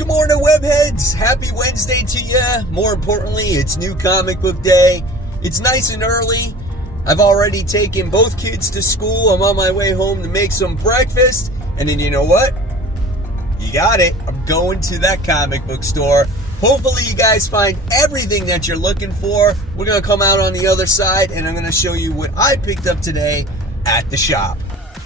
Good morning, webheads. Happy Wednesday to you. More importantly, it's new comic book day. It's nice and early. I've already taken both kids to school. I'm on my way home to make some breakfast. And then you know what? You got it. I'm going to that comic book store. Hopefully you guys find everything that you're looking for. We're going to come out on the other side and I'm going to show you what I picked up today at the shop.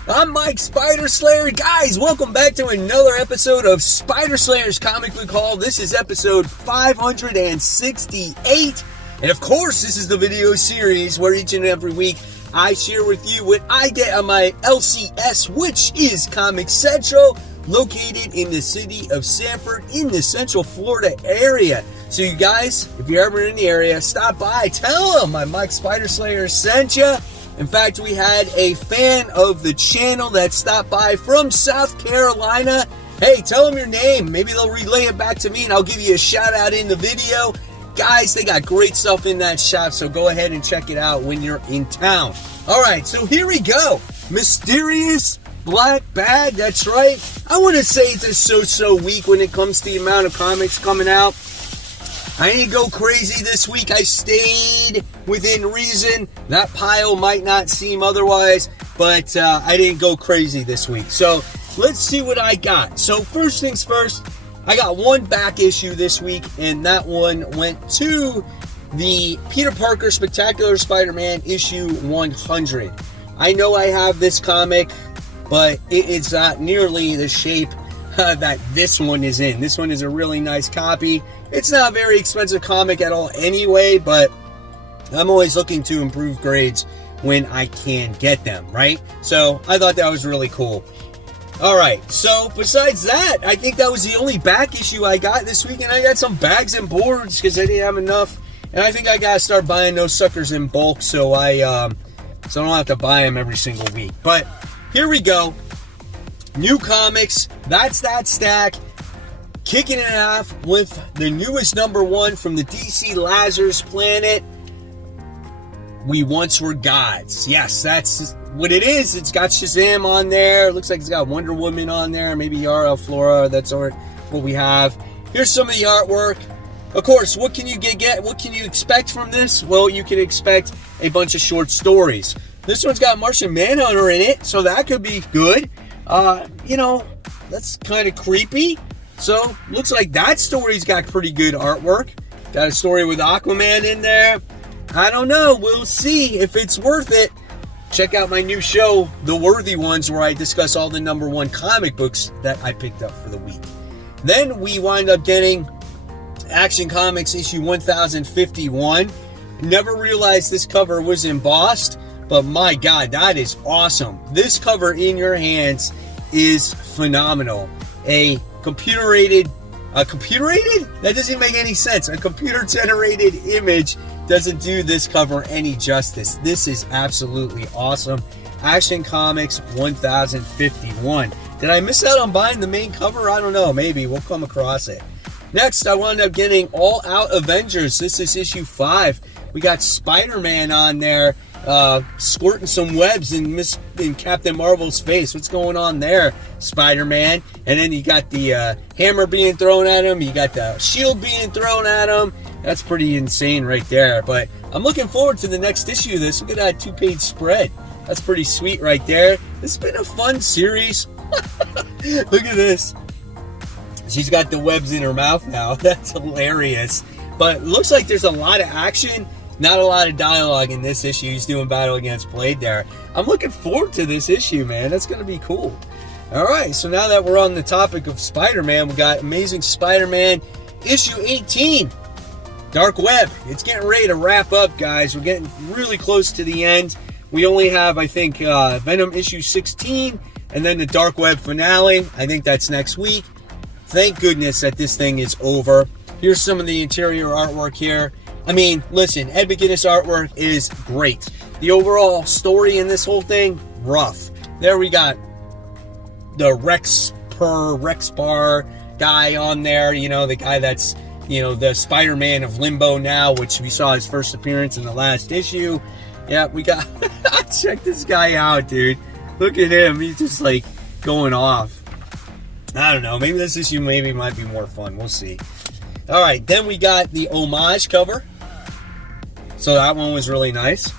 I'm Mike Spider Slayer. Guys, welcome back to another episode of Spider Slayer's Comic Book Haul. This is episode 568. And of course, this is the video series where each and every week I share with you what I get on my LCS, which is Comic Central, located in the city of Sanford in the Central Florida area. So you guys, if you're ever in the area, stop by, tell them my Mike Spider Slayer sent you. In fact, we had a fan of the channel that stopped by from South Carolina. Hey, tell them your name. Maybe they'll relay it back to me and I'll give you a shout out in the video. Guys, they got great stuff in that shop, so go ahead and check it out when you're in town. All right, so here we go. Mysterious Black Bag, that's right. I want to say it's a so-so week when it comes to the amount of comics coming out. I didn't go crazy this week. I stayed within reason. That pile might not seem otherwise, but I didn't go crazy this week. So let's see what I got. So first things first, I got one back issue this week, and that one went to the Peter Parker Spectacular Spider-Man issue 100. I know I have this comic, but it's not nearly the shape that this one is in. This one is a really nice copy. It's not a very expensive comic at all anyway, but I'm always looking to improve grades when I can get them, right? So I thought that was really cool. All right, so besides that, I think that was the only back issue I got this week, and I got some bags and boards because I didn't have enough, and I think I gotta start buying those suckers in bulk so I don't have to buy them every single week. But here we go. New comics, that's that stack. Kicking it off with the newest #1 from the DC Lazarus Planet. We Once Were Gods. Yes, that's what it is. It's got Shazam on there. Looks like it's got Wonder Woman on there. Maybe Yara Flora. That's what we have. Here's some of the artwork. Of course, what can you get? What can you expect from this? Well, you can expect a bunch of short stories. This one's got Martian Manhunter in it, so that could be good. You know, that's kind of creepy. So, looks like that story's got pretty good artwork. Got a story with Aquaman in there. I don't know. We'll see if it's worth it. Check out my new show, The Worthy Ones, where I discuss all the #1 comic books that I picked up for the week. Then we wind up getting Action Comics issue 1051. Never realized this cover was embossed, but my God, that is awesome. This cover in your hands is phenomenal. A computer-rated? That doesn't make any sense. A computer-generated image doesn't do this cover any justice. This is absolutely awesome. Action Comics 1051. Did I miss out on buying the main cover? I don't know. Maybe. We'll come across it. Next, I wound up getting All Out Avengers. This is issue 5. We got Spider-Man on there, squirting some webs in Captain Marvel's face. What's going on there, Spider-Man? And then you got the hammer being thrown at him. You got the shield being thrown at him. That's pretty insane right there. But I'm looking forward to the next issue of this. Look at that 2-page spread. That's pretty sweet right there. This has been a fun series. Look at this. She's got the webs in her mouth now. That's hilarious. But it looks like there's a lot of action. Not a lot of dialogue in this issue. He's doing battle against Blade there. I'm looking forward to this issue, man. That's going to be cool. All right, so now that we're on the topic of Spider-Man, we got Amazing Spider-Man issue 18. Dark Web. It's getting ready to wrap up, guys. We're getting really close to the end. We only have, I think, Venom issue 16 and then the Dark Web finale. I think that's next week. Thank goodness that this thing is over. Here's some of the interior artwork here. I mean, listen, Ed McGuinness artwork is great. The overall story in this whole thing, rough. There we got the Rex Bar guy on there. You know, the guy that's, you know, the Spider-Man of Limbo now, which we saw his first appearance in the last issue. Yeah, we got... Check this guy out, dude. Look at him. He's just, like, going off. I don't know. Maybe this issue might be more fun. We'll see. All right, then we got the homage cover. So that one was really nice.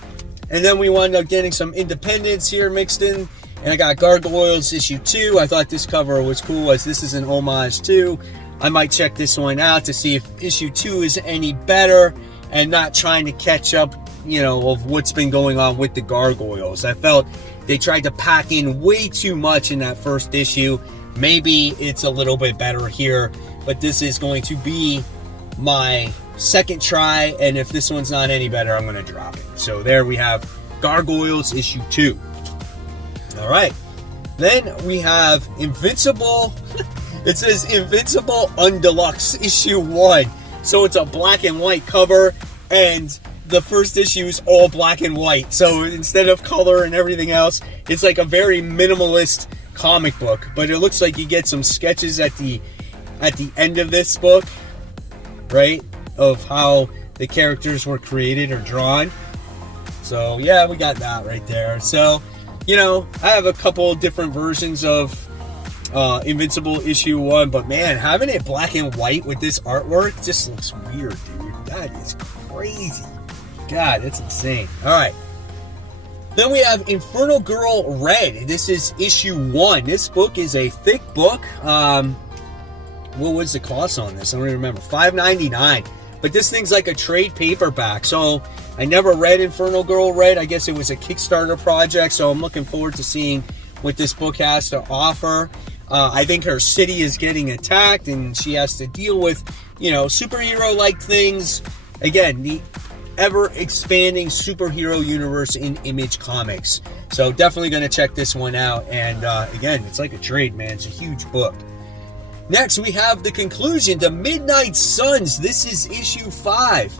And then we wound up getting some independents here mixed in. And I got Gargoyles issue 2. I thought this cover was cool as this is an homage too. I might check this one out to see if issue 2 is any better and not trying to catch up, you know, of what's been going on with the Gargoyles. I felt they tried to pack in way too much in that first issue. Maybe it's a little bit better here, but this is going to be my second try, and if this one's not any better, I'm going to drop it. So there we have Gargoyles issue 2. All right, then we have Invincible. It says Invincible Undeluxe issue 1. So it's a black and white cover, and the first issue is all black and white. So instead of color and everything else, it's like a very minimalist comic book. But it looks like you get some sketches at the end of this book, right, of how the characters were created or drawn. So yeah, we got that right there. So, you know, I have a couple different versions of Invincible issue 1, but man, having it black and white with this artwork just looks weird, dude. That is crazy. God, that's insane. All right. Then we have Infernal Girl Red. This is issue 1. This book is a thick book. What was the cost on this? I don't even remember. $5.99. But this thing's like a trade paperback. So I never read Infernal Girl Red. I guess it was a Kickstarter project. So I'm looking forward to seeing what this book has to offer. I think her city is getting attacked and she has to deal with, you know, superhero-like things. Again, the ever-expanding superhero universe in Image Comics. So definitely going to check this one out. And again, it's like a trade, man. It's a huge book. Next, we have the conclusion to Midnight Suns. This is issue 5.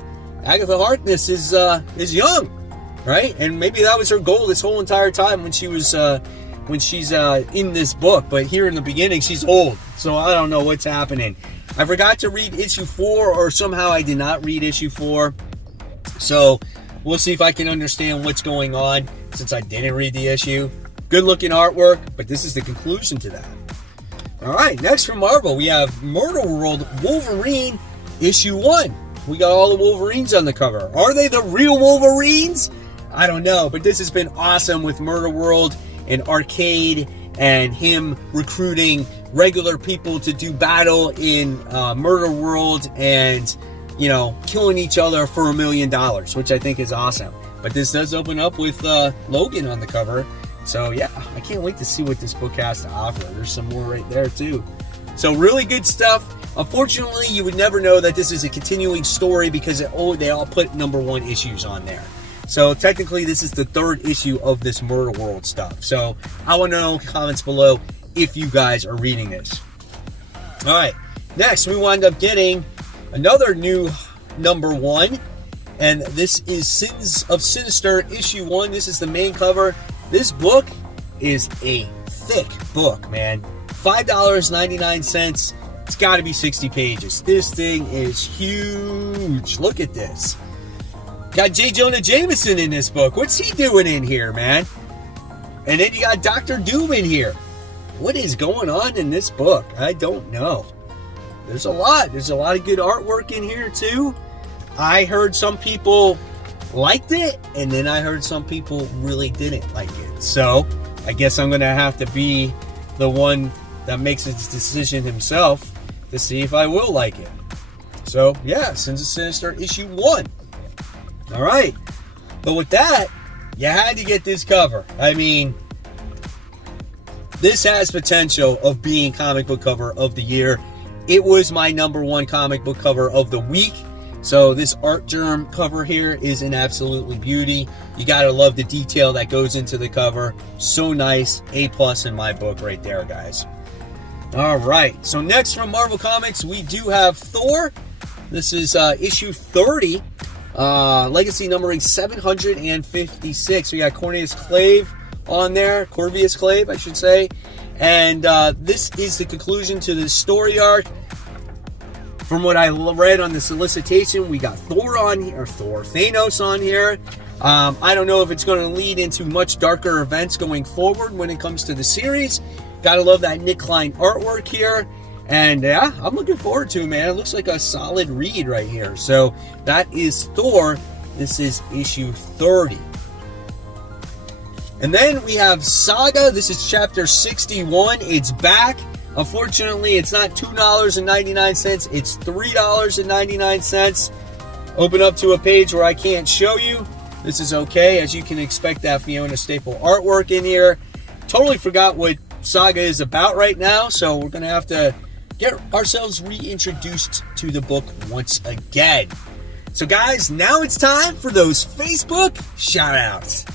Agatha Harkness is young, right? And maybe that was her goal this whole entire time when she's in this book. But here in the beginning, she's old. So I don't know what's happening. I forgot to read issue 4, or somehow I did not read issue 4. So we'll see if I can understand what's going on since I didn't read the issue. Good looking artwork, but this is the conclusion to that. All right, next from Marvel, we have Murder World Wolverine issue 1. We got all the Wolverines on the cover. Are they the real Wolverines? I don't know, but this has been awesome with Murder World and Arcade and him recruiting regular people to do battle in Murder World and, you know, killing each other for $1 million, which I think is awesome. But this does open up with Logan on the cover. So yeah, I can't wait to see what this book has to offer. There's some more right there too. So really good stuff. Unfortunately, you would never know that this is a continuing story because they all put #1 issues on there. So technically, this is the 3rd issue of this Murder World stuff. So I want to know in the comments below if you guys are reading this. All right, next we wind up getting another new #1, and this is Sins of Sinister issue 1. This is the main cover. This book is a thick book, man. $5.99. It's got to be 60 pages. This thing is huge. Look at this. Got J. Jonah Jameson in this book. What's he doing in here, man? And then you got Dr. Doom in here. What is going on in this book? I don't know. There's a lot. There's a lot of good artwork in here, too. I heard some people liked it, and then I heard some people really didn't like it. So I guess I'm going to have to be the one that makes his decision himself to see if I will like it. So yeah, Sins of Sinister issue 1. All right. But with that, you had to get this cover. I mean, this has potential of being comic book cover of the year. It was my #1 comic book cover of the week. So this Art Germ cover here is an absolutely beauty. You gotta love the detail that goes into the cover. So nice. A+ in my book right there, guys. All right. So next from Marvel Comics, we do have Thor. This is issue 30. Legacy numbering 756. We got Cornelius Clave on there. Corvius Clave, I should say. And this is the conclusion to the story arc. From what I read on the solicitation, we got Thanos on here. I don't know if it's going to lead into much darker events going forward when it comes to the series, Gotta love that Nick Klein artwork here. And yeah, I'm looking forward to it, man. It looks like a solid read right here. So that is Thor. This is issue 30. And then we have Saga. This is chapter 61. It's back. Unfortunately, it's not $2.99. It's $3.99. Open up to a page where I can't show you. This is okay, as you can expect that Fiona Staple artwork in here. Totally forgot what Saga is about right now, so we're going to have to get ourselves reintroduced to the book once again. So guys, now it's time for those Facebook shout-outs.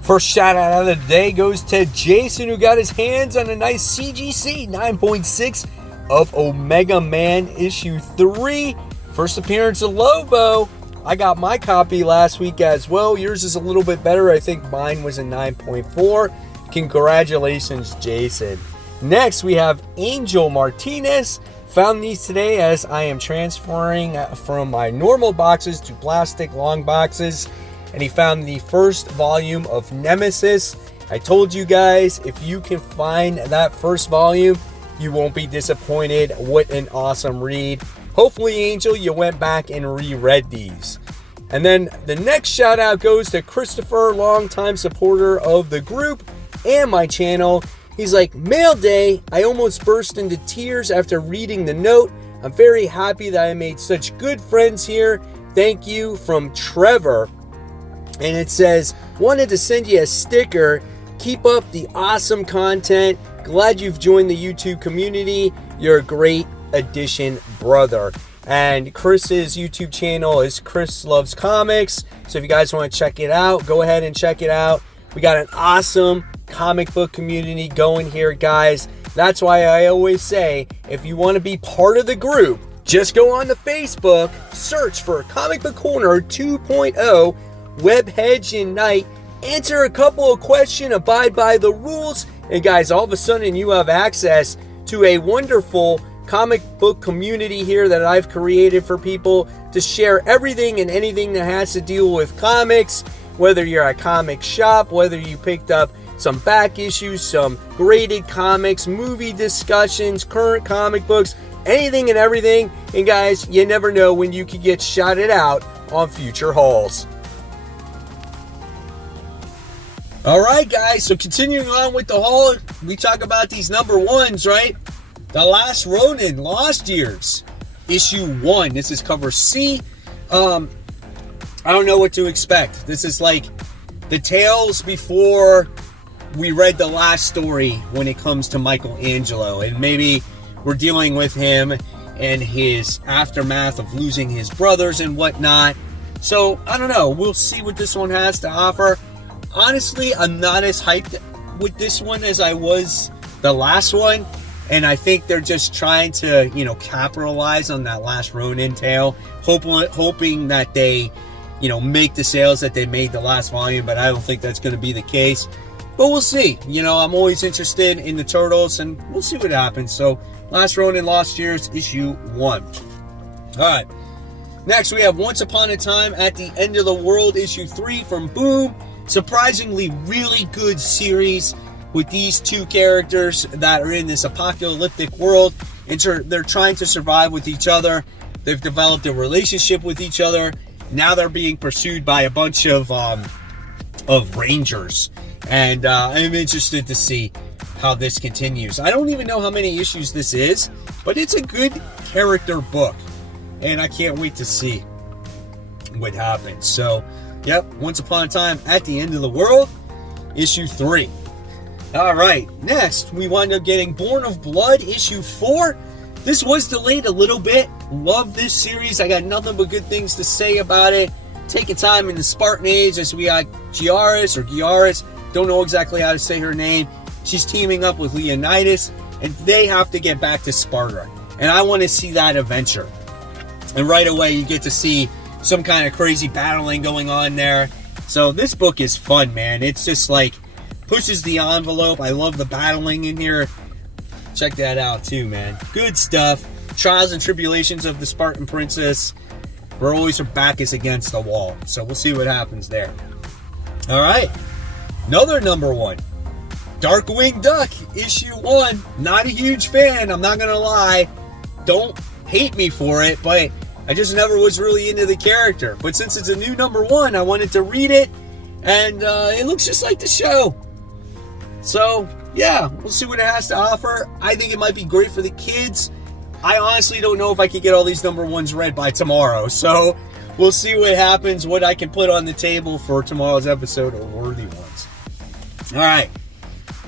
First shout-out of the day goes to Jason, who got his hands on a nice CGC 9.6 of Omega Man issue 3. First appearance of Lobo. I got my copy last week as well. Yours is a little bit better. I think mine was a 9.4. Congratulations, Jason. Next, we have Angel Martinez. Found these today as I am transferring from my normal boxes to plastic long boxes. And he found the first volume of Nemesis. I told you guys, if you can find that first volume, you won't be disappointed. What an awesome read. Hopefully, Angel, you went back and reread these. And then the next shout out goes to Christopher, longtime supporter of the group and my channel. He's like, mail day, I almost burst into tears after reading the note. I'm very happy that I made such good friends here. Thank you, from Trevor. And it says, wanted to send you a sticker. Keep up the awesome content. Glad you've joined the YouTube community. You're a great addition, brother. And Chris's YouTube channel is Chris Loves Comics. So if you guys want to check it out, go ahead and check it out. We got an awesome comic book community going here, guys. That's why I always say, if you want to be part of the group, just go on to Facebook, search for Comic Book Corner 2.0, Web Hedge and Night, answer a couple of questions, abide by the rules, and guys, all of a sudden you have access to a wonderful comic book community here that I've created for people to share everything and anything that has to deal with comics, whether you're a comic shop, whether you picked up some back issues, some graded comics, movie discussions, current comic books, anything and everything. And guys, you never know when you could get shouted out on future hauls. Alright guys, so continuing on with the haul, we talk about these number ones, right? The Last Ronin, Lost Years, issue 1. This is cover C. I don't know what to expect. This is like the tales before we read the last story when it comes to Michelangelo, and maybe we're dealing with him and his aftermath of losing his brothers and whatnot. So I don't know, we'll see what this one has to offer. Honestly, I'm not as hyped with this one as I was the last one, and I think they're just trying to, capitalize on that Last Ronin tale, hoping that they, make the sales that they made the last volume, but I don't think that's going to be the case. But we'll see. I'm always interested in the Turtles, and we'll see what happens. So, Last Ronin, Lost Years, issue 1. Alright. Next, we have Once Upon a Time at the End of the World, issue 3 from Boom. Surprisingly, really good series with these two characters that are in this apocalyptic world. And they're trying to survive with each other. They've developed a relationship with each other. Now they're being pursued by a bunch of rangers. And I'm interested to see how this continues. I don't even know how many issues this is, but it's a good character book. And I can't wait to see what happens. So, yep, Once Upon a Time at the End of the World, issue 3. Alright, next we wind up getting Born of Blood, issue 4. This was delayed a little bit. Love this series. I got nothing but good things to say about it. Taking time in the Spartan Age as we got Giaris, don't know exactly how to say her name. She's teaming up with Leonidas, and they have to get back to Sparta. And I want to see that adventure. And right away, you get to see some kind of crazy battling going on there. So this book is fun, man. It's just like pushes the envelope. I love the battling in here. Check that out too, man. Good stuff. Trials and Tribulations of the Spartan Princess. Where always her back is against the wall. So we'll see what happens there. Alright. Another number one. Darkwing Duck, issue 1. Not a huge fan, I'm not gonna lie. Don't hate me for it, but I just never was really into the character. But since it's a new number 1, I wanted to read it, and it looks just like the show. So, yeah, we'll see what it has to offer. I think it might be great for the kids. I honestly don't know if I could get all these number 1s read by tomorrow, so we'll see what happens, what I can put on the table for tomorrow's episode of Worthy Ones. Alright,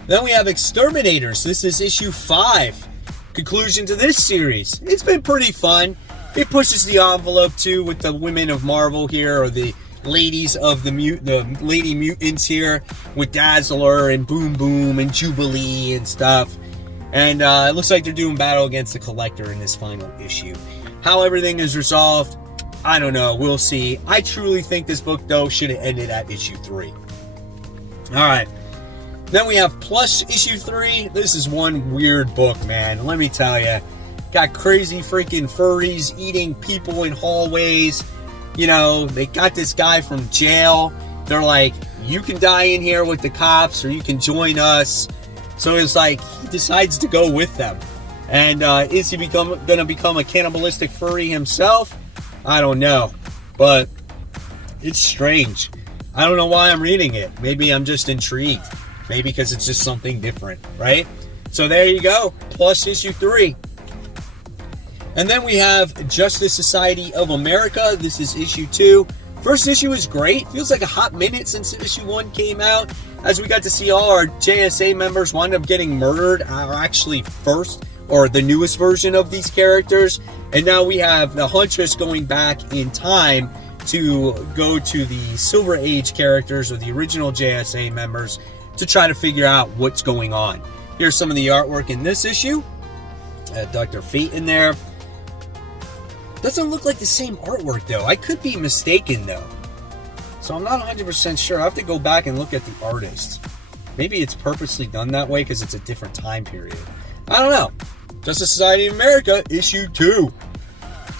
then we have Exterminators. This is issue 5. Conclusion to this series. It's been pretty fun. It pushes the envelope too with the women of Marvel here, or the ladies of the Lady Mutants here, with Dazzler and Boom Boom and Jubilee and stuff. And it looks like they're doing battle against the Collector in this final issue. How everything is resolved, I don't know. We'll see. I truly think this book, though, should have ended at issue 3. Alright. Then we have Plush issue 3. This is one weird book, man. Let me tell you. Got crazy freaking furries eating people in hallways. You know, they got this guy from jail. They're like, you can die in here with the cops, or you can join us. So it's like, he decides to go with them. And is he going to become a cannibalistic furry himself? I don't know. But it's strange. I don't know why I'm reading it. Maybe I'm just intrigued. Maybe because it's just something different, right? So there you go. Plus issue 3. And then we have Justice Society of America. This is issue 2. First issue is great. Feels like a hot minute since issue 1 came out, as we got to see all our JSA members wind up getting murdered, or actually first, or the newest version of these characters. And now we have the Huntress going back in time to go to the Silver Age characters, or the original JSA members, to try to figure out what's going on. Here's some of the artwork in this issue. Dr. Fate in there. Doesn't look like the same artwork, though. I could be mistaken, though. So I'm not 100% sure. I have to go back and look at the artists. Maybe it's purposely done that way because it's a different time period. I don't know. Justice Society of America, issue 2.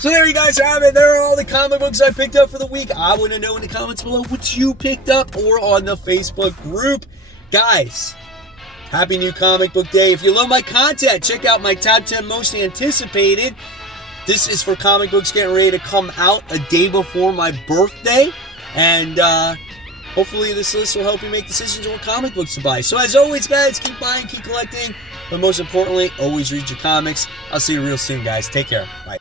So there you guys have it. There are all the comic books I picked up for the week. I want to know in the comments below what you picked up, or on the Facebook group. Guys, happy new comic book day. If you love my content, check out my top 10 most anticipated. This is for comic books getting ready to come out a day before my birthday. And hopefully this list will help you make decisions on what comic books to buy. So as always, guys, keep buying, keep collecting. But most importantly, always read your comics. I'll see you real soon, guys. Take care. Bye.